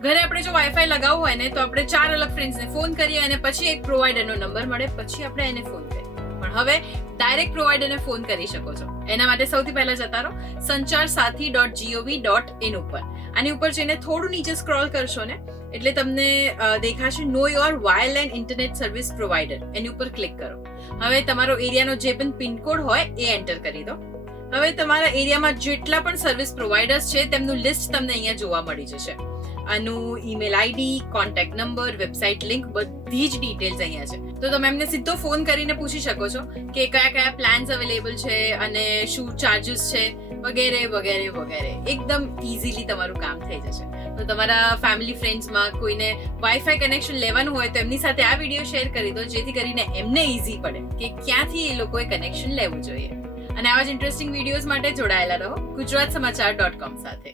ઘરે આપણે જો વાઈફાઈ લગાવવું હોય ને તો આપણે 4 અલગ ફ્રેન્ડ્સને ફોન કરીએ અને પછી એક પ્રોવાઈડરનો નંબર મળે, પછી આપણે એને ફોન કરીએ. પણ હવે ડાયરેક્ટ પ્રોવાઈડરને ફોન કરી શકો છો. એના માટે સૌથી પહેલા જતા રહો sancharsaathi.gov.in ઉપર. આની ઉપર જઈને થોડું નીચે સ્ક્રોલ કરશો ને એટલે તમને દેખાશે know your wireline internet service provider. એની ઉપર ક્લિક કરો. હવે તમારો એરિયાનો જે પણ પિનકોડ હોય એ એન્ટર કરી દો. હવે તમારા એરિયામાં જેટલા પણ સર્વિસ પ્રોવાઈડર્સ છે તેમનું લિસ્ટ તમને અહીંયા જોવા મળી જશે. આનું email ID, contact number, website link બધી જ ડિટેલ્સ અહીંયા છે. તો તમે એમને સીધો ફોન કરીને પૂછી શકો છો કે કયા કયા પ્લાન્સ અવેલેબલ છે અને શું ચાર્જીસ છે વગેરે વગેરે વગેરે. એકદમ ઇઝીલી તમારું કામ થઈ જશે. તો તમારા ફેમિલી ફ્રેન્ડ્સમાં કોઈને વાઈફાઈ કનેક્શન લેવાનું હોય તો એમની સાથે આ વિડીયો શેર કરી દો, જેથી કરીને એમને ઇઝી પડે કે ક્યાંથી એ લોકોએ કનેક્શન લેવું જોઈએ. અને આવા જ ઇન્ટરેસ્ટિંગ વિડીયોઝ માટે જોડાયેલા રહો gujaratsamachar.com સાથે.